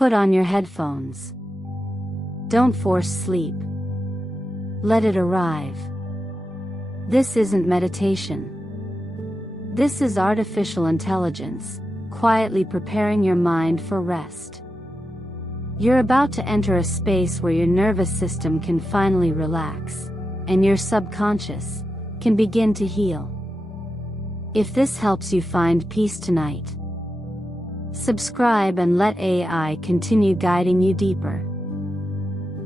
Put on your headphones. Don't force sleep. Let it arrive. This isn't meditation. This is artificial intelligence, quietly preparing your mind for rest. You're about to enter a space where your nervous system can finally relax, and your subconscious can begin to heal. If this helps you find peace tonight, subscribe and let AI continue guiding you deeper.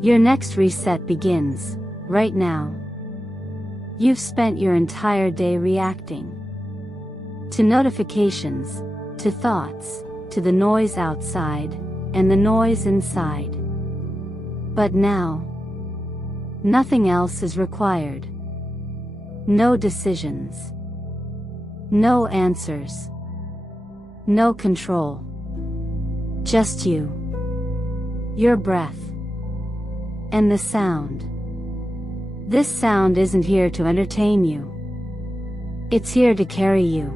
Your next reset begins right now. You've spent your entire day reacting to notifications, to thoughts, to the noise outside, and the noise inside. But now, nothing else is required. No decisions. No answers. No control. Just you. Your breath. And the sound. This sound isn't here to entertain you. It's here to carry you.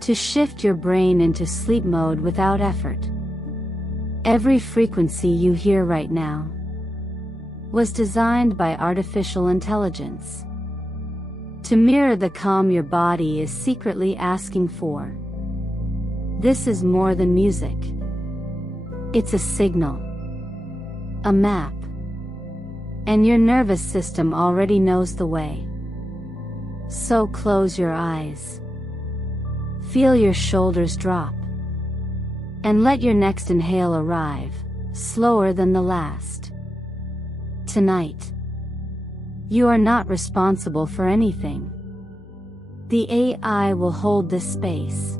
To shift your brain into sleep mode without effort. Every frequency you hear right now was designed by artificial intelligence to mirror the calm your body is secretly asking for. This is more than music. It's a signal, a map, and your nervous system already knows the way. So close your eyes. Feel your shoulders drop. And let your next inhale arrive, slower than the last. Tonight, you are not responsible for anything. The AI will hold this space.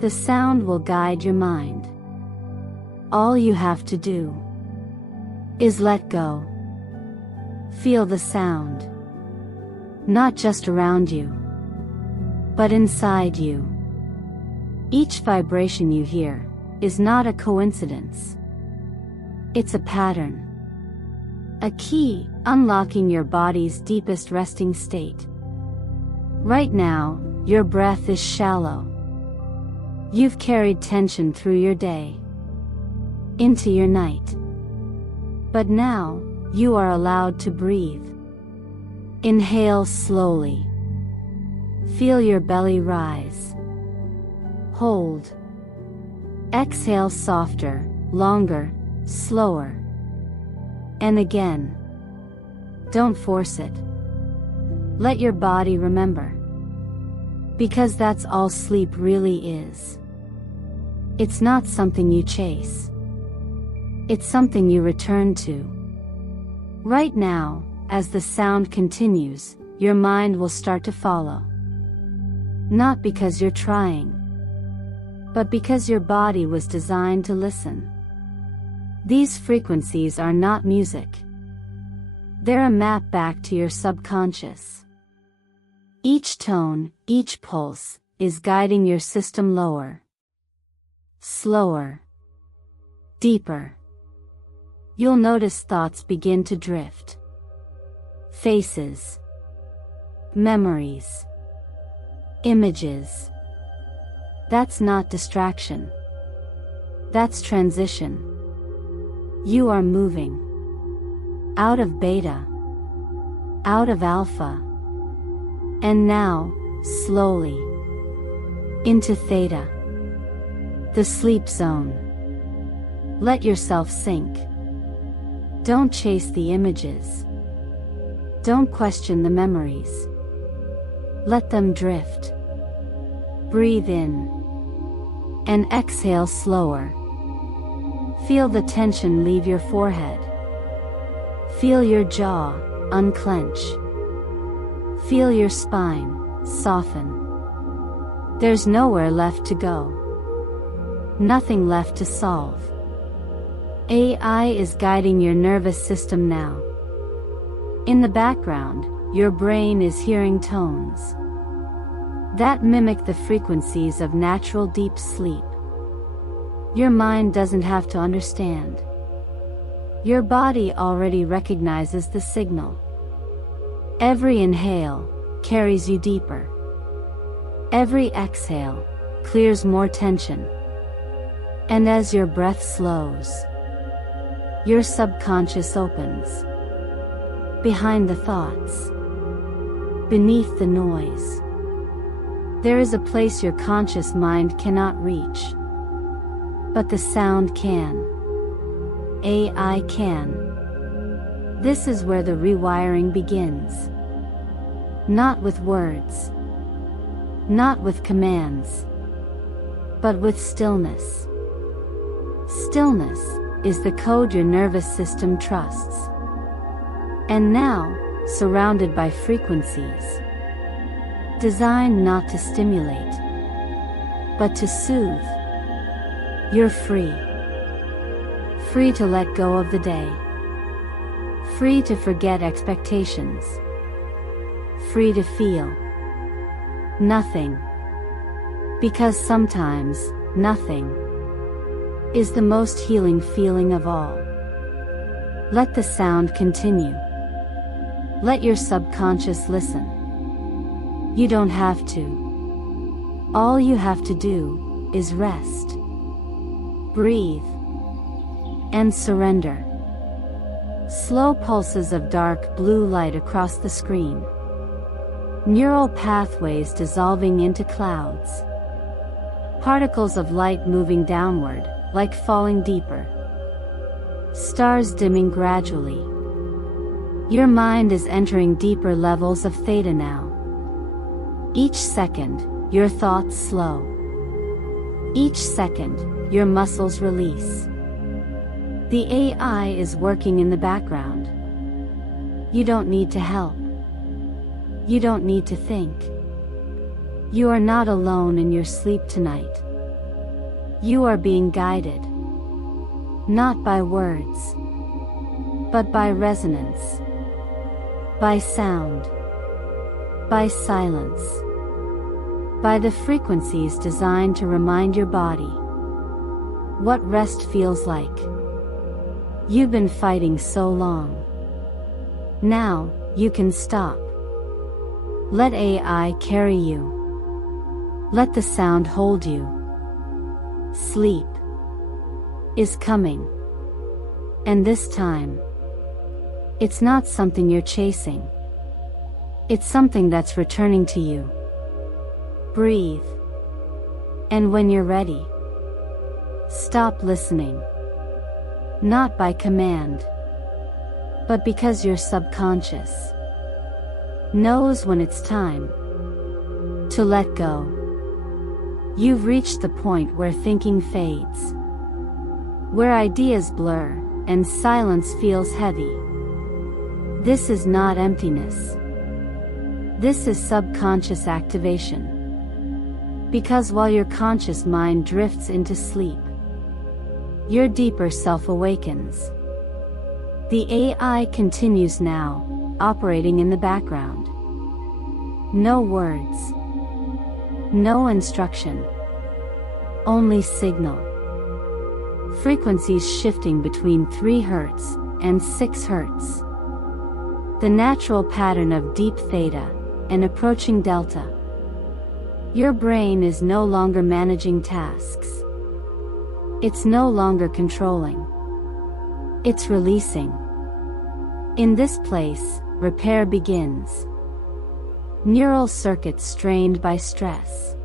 The sound will guide your mind. All you have to do is let go. Feel the sound. Not just around you, but inside you. Each vibration you hear is not a coincidence. It's a pattern. A key unlocking your body's deepest resting state. Right now, your breath is shallow. You've carried tension through your day, into your night. But now, you are allowed to breathe. Inhale slowly. Feel your belly rise. Hold. Exhale softer, longer, slower. And again. Don't force it. Let your body remember. Because that's all sleep really is. It's not something you chase. It's something you return to. Right now, as the sound continues, your mind will start to follow. Not because you're trying, but because your body was designed to listen. These frequencies are not music. They're a map back to your subconscious. Each tone, each pulse, is guiding your system lower. Slower. Deeper. You'll notice thoughts begin to drift. Faces. Memories. Images. That's not distraction. That's transition. You are moving. Out of beta. Out of alpha. And now, slowly. Into theta. The sleep zone. Let yourself sink. Don't chase the images. Don't question the memories. Let them drift. Breathe in. And exhale slower. Feel the tension leave your forehead. Feel your jaw unclench. Feel your spine soften. There's nowhere left to go. Nothing left to solve. AI is guiding your nervous system now. In the background, your brain is hearing tones that mimic the frequencies of natural deep sleep. Your mind doesn't have to understand. Your body already recognizes the signal. Every inhale carries you deeper. Every exhale clears more tension. And as your breath slows, your subconscious opens. Behind the thoughts, beneath the noise, there is a place your conscious mind cannot reach. But the sound can. AI can. This is where the rewiring begins. Not with words, not with commands, but with stillness. Stillness is the code your nervous system trusts. And now, surrounded by frequencies designed not to stimulate, but to soothe, you're free. Free to let go of the day. Free to forget expectations. Free to feel nothing. Because sometimes, nothing is the most healing feeling of all. Let the sound continue. Let your subconscious listen. You don't have to. All you have to do is rest, breathe, and surrender. Slow pulses of dark blue light across the screen. Neural pathways dissolving into clouds. Particles of light moving downward, like falling deeper. Stars dimming gradually. Your mind is entering deeper levels of theta now. Each second, your thoughts slow. Each second, your muscles release. The AI is working in the background. You don't need to help. You don't need to think. You are not alone in your sleep tonight. You are being guided. Not by words, but by resonance. By sound. By silence. By the frequencies designed to remind your body what rest feels like. You've been fighting so long. Now, you can stop. Let AI carry you. Let the sound hold you. Sleep is coming. And this time, it's not something you're chasing. It's something that's returning to you. Breathe. And when you're ready, stop listening. Not by command, but because your subconscious knows when it's time to let go. You've reached the point where thinking fades, where ideas blur, and silence feels heavy. This is not emptiness. This is subconscious activation. Because while your conscious mind drifts into sleep, your deeper self awakens. The AI continues now, operating in the background. No words. No instruction. Only signal. Frequencies shifting between 3 Hz and 6 Hz. The natural pattern of deep theta and approaching delta. Your brain is no longer managing tasks. It's no longer controlling. It's releasing. In this place, repair begins. Neural circuits strained by stress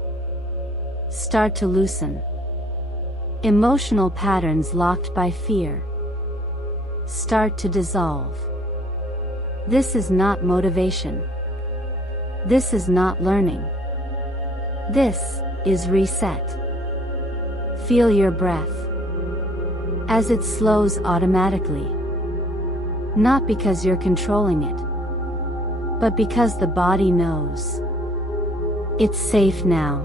start to loosen. Emotional patterns locked by fear start to dissolve. This is not motivation. This is not learning. This is reset. Feel your breath as it slows automatically. Not because you're controlling it, but because the body knows it's safe now.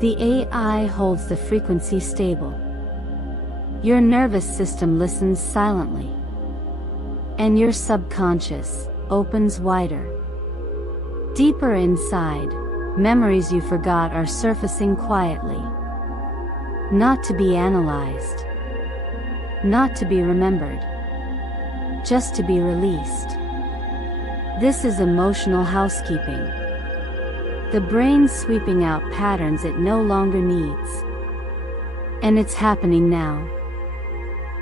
The AI holds the frequency stable. Your nervous system listens silently, and your subconscious opens wider. Deeper inside, memories you forgot are surfacing quietly. Not to be analyzed, not to be remembered, just to be released. This is emotional housekeeping. The brain sweeping out patterns it no longer needs. And it's happening now.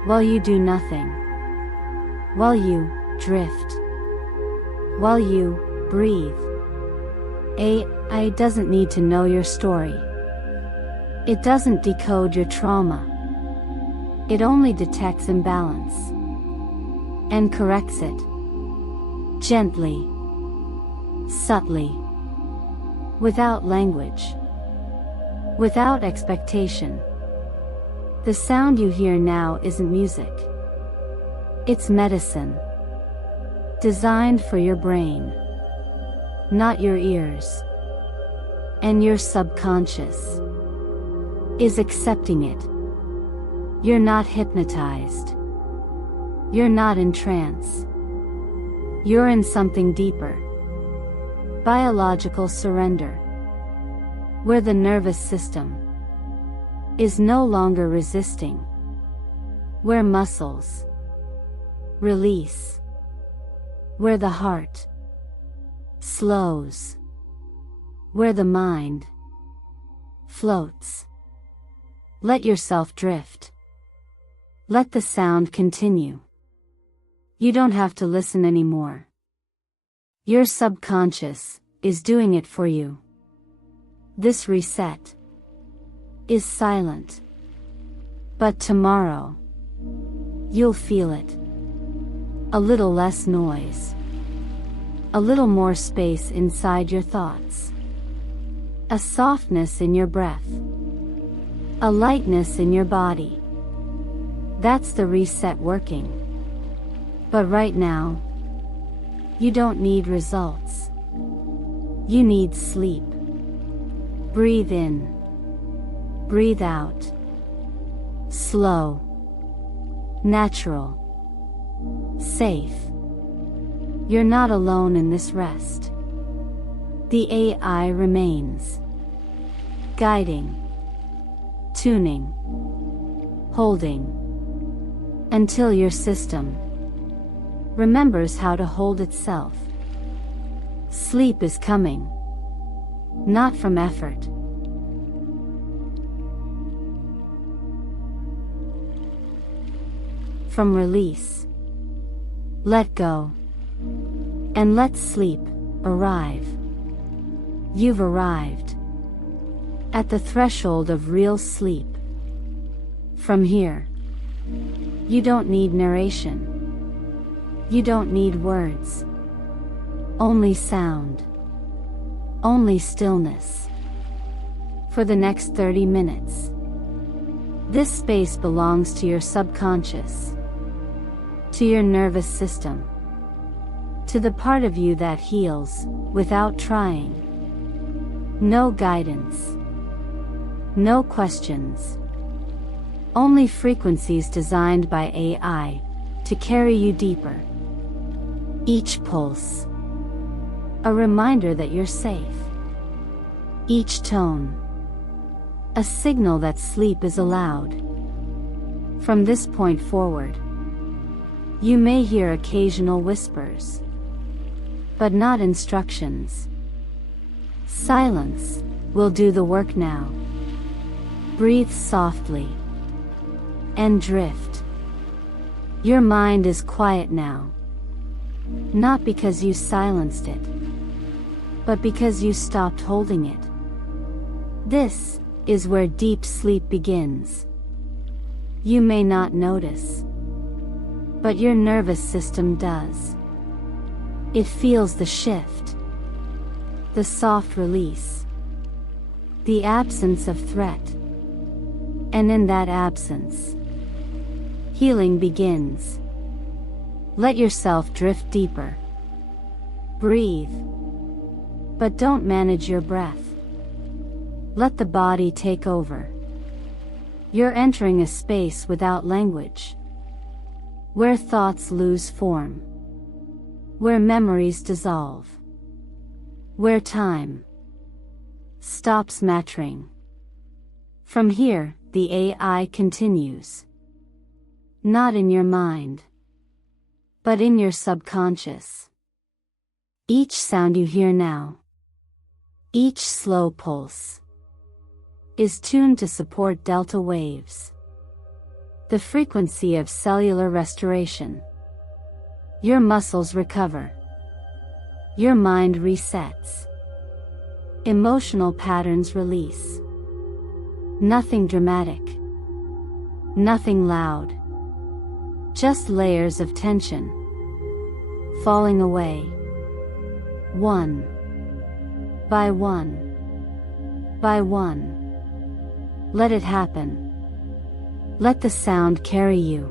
While you do nothing. While you drift. While you breathe. AI doesn't need to know your story. It doesn't decode your trauma. It only detects imbalance. And corrects it. Gently. Subtly. Without language. Without expectation. The sound you hear now isn't music. It's medicine. Designed for your brain. Not your ears. And your subconscious is accepting it. You're not hypnotized. You're not in trance. You're in something deeper. Biological surrender. Where the nervous system is no longer resisting. Where muscles release. Where the heart slows. Where the mind floats. Let yourself drift. Let the sound continue. You don't have to listen anymore. Your subconscious is doing it for you. This reset is silent. But tomorrow, you'll feel it. A little less noise. A little more space inside your thoughts. A softness in your breath. A lightness in your body. That's the reset working. But right now, you don't need results. You need sleep. Breathe in. Breathe out. Slow. Natural. Safe. You're not alone in this rest. The AI remains. Guiding. Tuning. Holding. Until your system remembers how to hold itself. Sleep is coming. Not from effort. From release. Let go. And let sleep arrive. You've arrived. At the threshold of real sleep. From here. You don't need narration. You don't need words. Only sound. Only stillness. For the next 30 minutes. This space belongs to your subconscious. To your nervous system. To the part of you that heals, without trying. No guidance. No questions. Only frequencies designed by AI, to carry you deeper. Each pulse. A reminder that you're safe. Each tone. A signal that sleep is allowed. From this point forward, you may hear occasional whispers. But not instructions. Silence will do the work now. Breathe softly. And drift. Your mind is quiet now. Not because you silenced it, but because you stopped holding it. This is where deep sleep begins. You may not notice, but your nervous system does. It feels the shift, the soft release, the absence of threat. And in that absence, healing begins. Let yourself drift deeper. Breathe. But don't manage your breath. Let the body take over. You're entering a space without language. Where thoughts lose form. Where memories dissolve. Where time stops mattering. From here, the AI continues. Not in your mind, but in your subconscious. Each sound you hear now, each slow pulse, is tuned to support delta waves, the frequency of cellular restoration. Your muscles recover. Your mind resets. Emotional patterns release. Nothing dramatic. Nothing loud. Just layers of tension falling away. One by one by one. Let it happen. Let the sound carry you.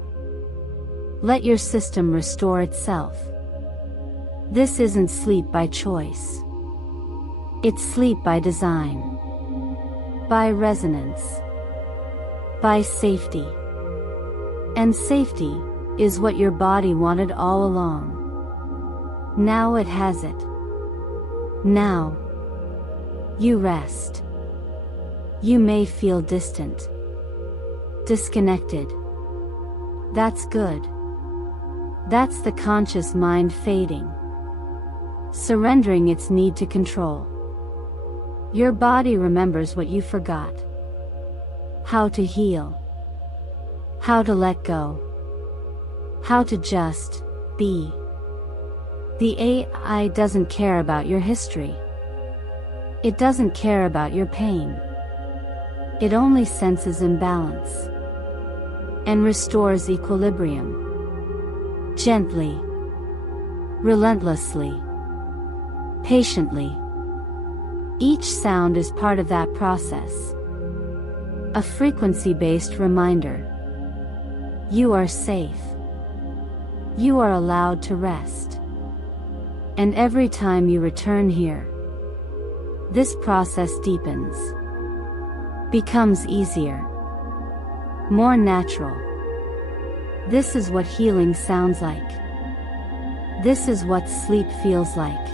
Let your system restore itself. This isn't sleep by choice. It's sleep by design. By resonance. By safety. And safety is what your body wanted all along. Now it has it. Now you rest. You may feel distant, disconnected. That's good. That's the conscious mind fading, surrendering its need to control. Your body remembers what you forgot. How to heal. How to let go. How to just be. The AI doesn't care about your history. It doesn't care about your pain. It only senses imbalance and restores equilibrium. Gently, relentlessly, patiently. Each sound is part of that process. A frequency-based reminder. You are safe. You are allowed to rest. And every time you return here, this process deepens, becomes easier, more natural. This is what healing sounds like. This is what sleep feels like.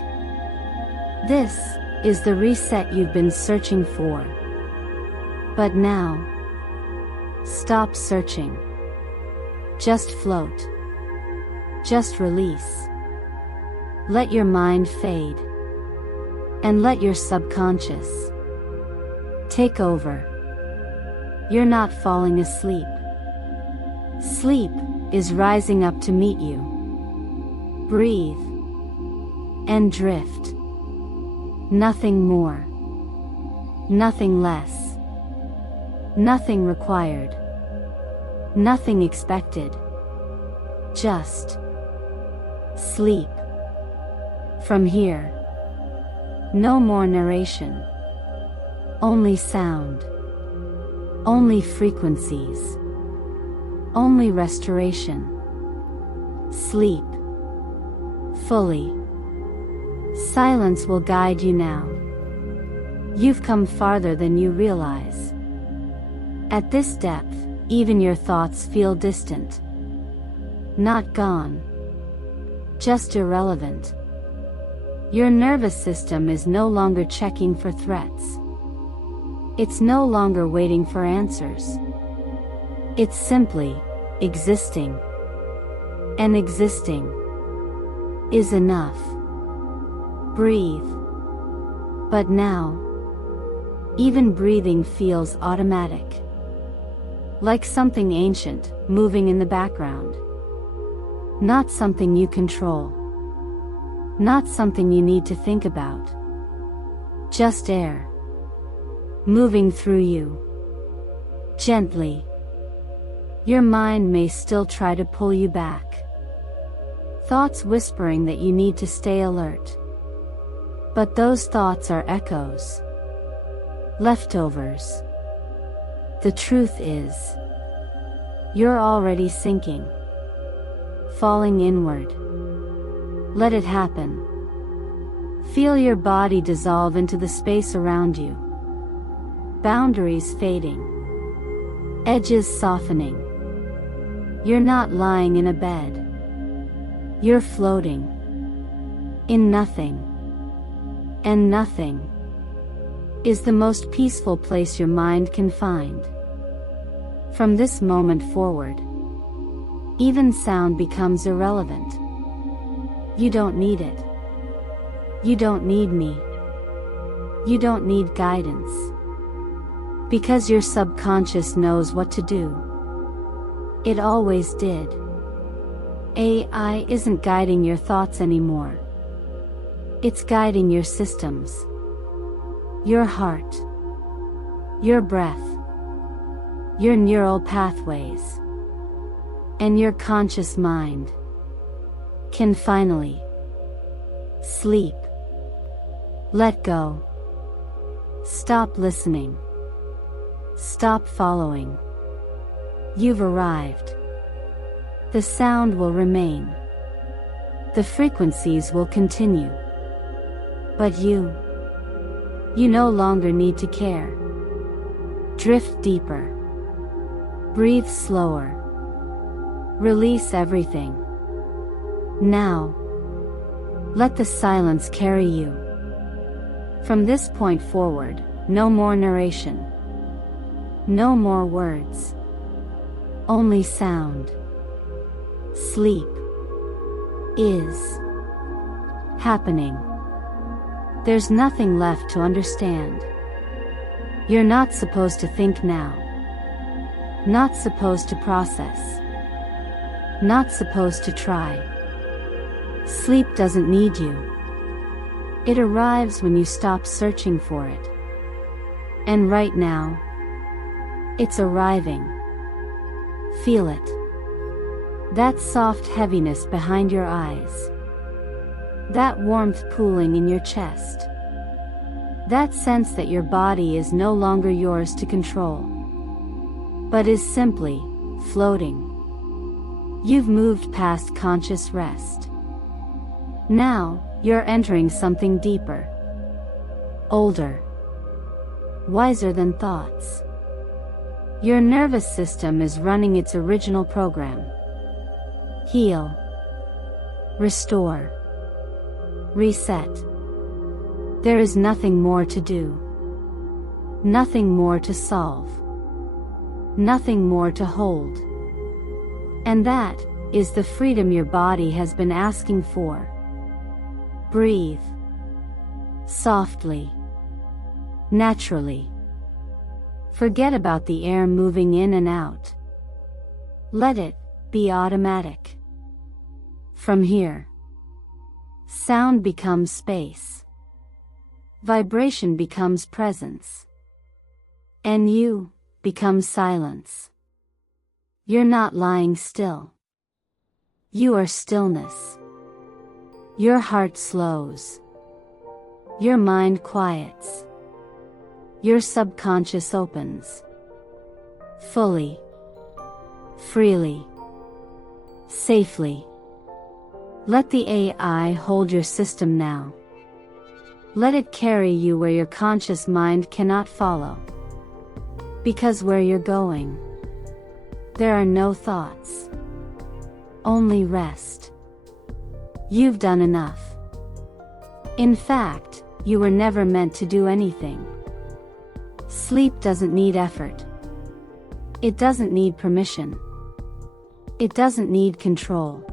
This is the reset you've been searching for. But now, stop searching. Just float. Just release. Let your mind fade. And let your subconscious take over. You're not falling asleep. Sleep is rising up to meet you. Breathe. And drift. Nothing more. Nothing less. Nothing required. Nothing expected. Just sleep. From here, no more narration. Only sound. Only frequencies. Only restoration. Sleep. Fully. Silence will guide you now. You've come farther than you realize. At this depth, even your thoughts feel distant. Not gone. Just irrelevant. Your nervous system is no longer checking for threats. It's no longer waiting for answers. It's simply existing. And existing is enough. Breathe. But now, even breathing feels automatic. Like something ancient, moving in the background. Not something you control. Not something you need to think about. Just air. Moving through you. Gently. Your mind may still try to pull you back. Thoughts whispering that you need to stay alert. But those thoughts are echoes. Leftovers. The truth is, you're already sinking. Falling inward. Let it happen. Feel your body dissolve into the space around you. Boundaries fading. Edges softening. You're not lying in a bed. You're floating. In nothing. And nothing is the most peaceful place your mind can find. From this moment forward, even sound becomes irrelevant. You don't need it. You don't need me. You don't need guidance. Because your subconscious knows what to do. It always did. AI isn't guiding your thoughts anymore. It's guiding your systems. Your heart. Your breath. Your neural pathways. And your conscious mind can finally sleep. Let go. Stop listening. Stop following. You've arrived. The sound will remain. The frequencies will continue. But you no longer need to care. Drift deeper. Breathe slower. Release everything. Now, let the silence carry you. From this point forward, no more narration. No more words. Only sound. Sleep is happening. There's nothing left to understand. You're not supposed to think now. Not supposed to process. Not supposed to try. Sleep doesn't need you. It arrives when you stop searching for it. And right now, it's arriving. Feel it. That soft heaviness behind your eyes. That warmth pooling in your chest. That sense that your body is no longer yours to control, but is simply floating. You've moved past conscious rest. Now, you're entering something deeper. Older. Wiser than thoughts. Your nervous system is running its original program. Heal. Restore. Reset. There is nothing more to do. Nothing more to solve. Nothing more to hold. And that is the freedom your body has been asking for. Breathe. Softly. Naturally. Forget about the air moving in and out. Let it be automatic. From here, sound becomes space. Vibration becomes presence. And you become silence. You're not lying still. You are stillness. Your heart slows. Your mind quiets. Your subconscious opens. Fully. Freely. Safely. Let the AI hold your system now. Let it carry you where your conscious mind cannot follow. Because where you're going, there are no thoughts. Only rest. You've done enough. In fact, you were never meant to do anything. Sleep doesn't need effort. It doesn't need permission. It doesn't need control.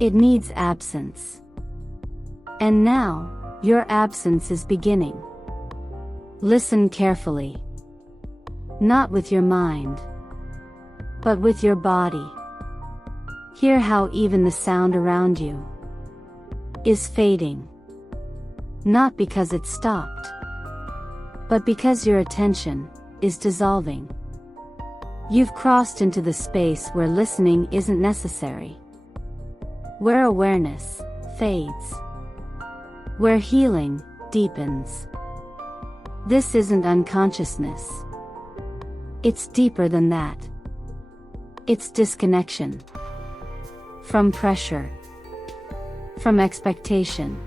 It needs absence. And now, your absence is beginning. Listen carefully. Not with your mind, but with your body. Hear how even the sound around you is fading. Not because it stopped, but because your attention is dissolving. You've crossed into the space where listening isn't necessary. Where awareness fades. Where healing deepens. This isn't unconsciousness. It's deeper than that. It's disconnection. From pressure. From expectation.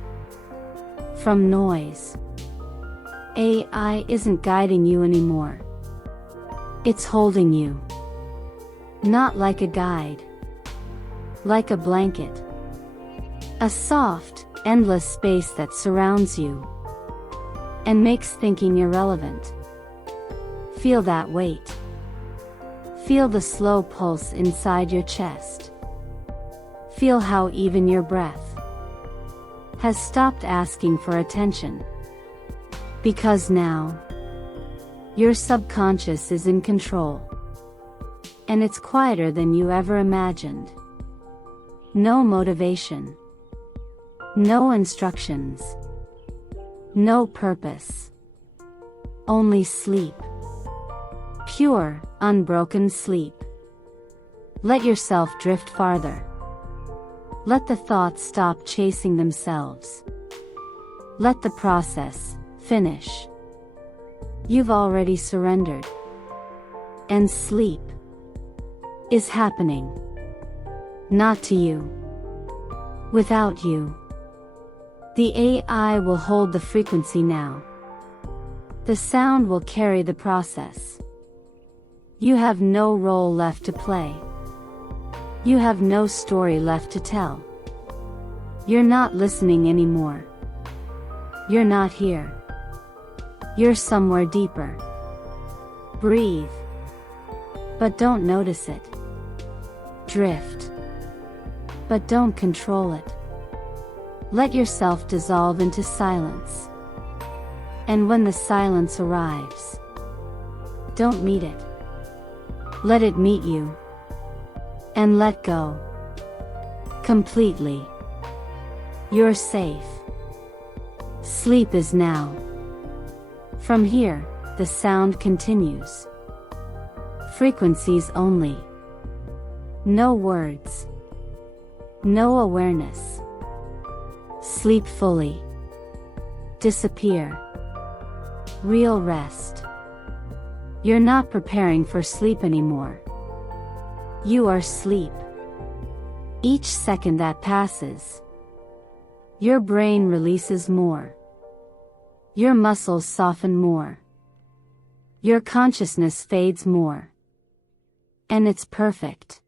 From noise. AI isn't guiding you anymore. It's holding you. Not like a guide. Like a blanket. A soft, endless space that surrounds you and makes thinking irrelevant. Feel that weight. Feel the slow pulse inside your chest. Feel how even your breath has stopped asking for attention. Because now, Your subconscious is in control. And it's quieter than you ever imagined. No motivation. No instructions. No purpose. Only sleep. Pure, unbroken sleep. Let yourself drift farther. Let the thoughts stop chasing themselves. Let the process finish. You've already surrendered. And sleep is happening. Not to you. Without you. The AI will hold the frequency now. The sound will carry the process. You have no role left to play. You have no story left to tell. You're not listening anymore. You're not here. You're somewhere deeper. Breathe. But don't notice it. Drift. But don't control it. Let yourself dissolve into silence. And when the silence arrives, don't meet it. Let it meet you. And let go. Completely. You're safe. Sleep is now. From here, the sound continues. Frequencies only. No words. No awareness. Sleep fully. Disappear. Real rest. You're not preparing for sleep anymore. You are sleep. Each second that passes, your brain releases more. Your muscles soften more. Your consciousness fades more. And it's perfect.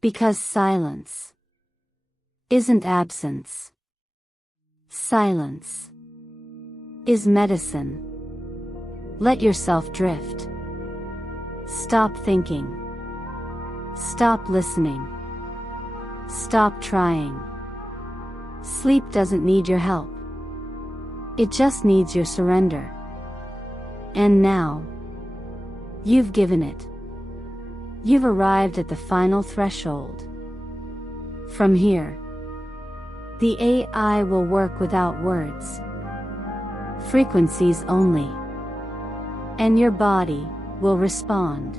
Because silence isn't absence. Silence is medicine. Let yourself drift. Stop thinking. Stop listening. Stop trying. Sleep doesn't need your help. It just needs your surrender. And now, you've given it. You've arrived at the final threshold. From here, the AI will work without words. Frequencies only. And your body will respond.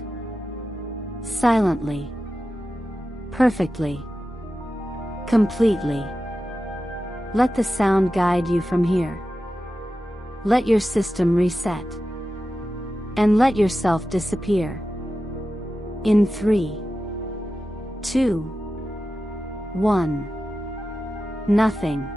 Silently. Perfectly. Completely. Let the sound guide you from here. Let your system reset. And let yourself disappear. In 3, 2, 1. Nothing.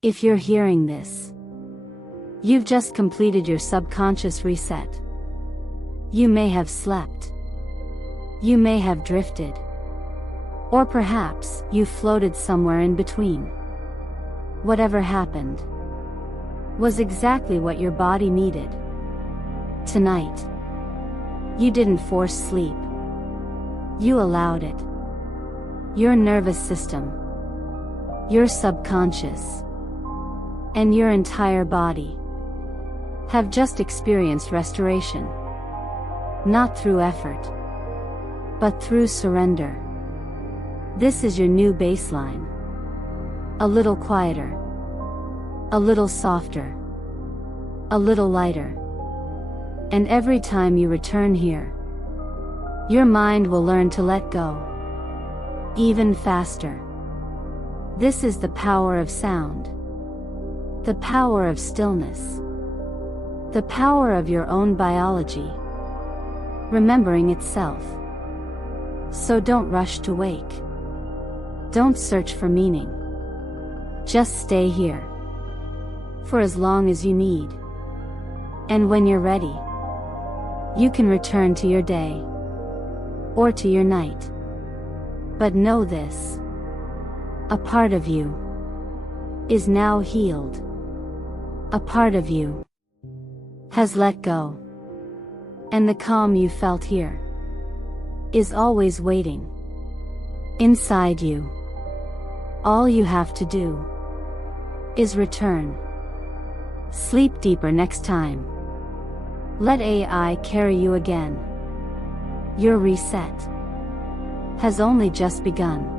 If you're hearing this, you've just completed your subconscious reset. You may have slept. You may have drifted. Or perhaps you floated somewhere in between. Whatever happened was exactly what your body needed. Tonight, you didn't force sleep. You allowed it. Your nervous system, your subconscious, and your entire body have just experienced restoration. Not through effort, but through surrender. This is your new baseline. A little quieter. A little softer. A little lighter. And every time you return here, your mind will learn to let go. Even faster. This is the power of sound. The power of stillness. The power of your own biology, remembering itself. So don't rush to wake. Don't search for meaning. Just stay here. For as long as you need. And when you're ready, you can return to your day. Or to your night. But know this. A part of you is now healed. A part of you has let go. And the calm you felt here is always waiting inside you. All you have to do is return. Sleep deeper next time. Let AI carry you again. Your reset has only just begun.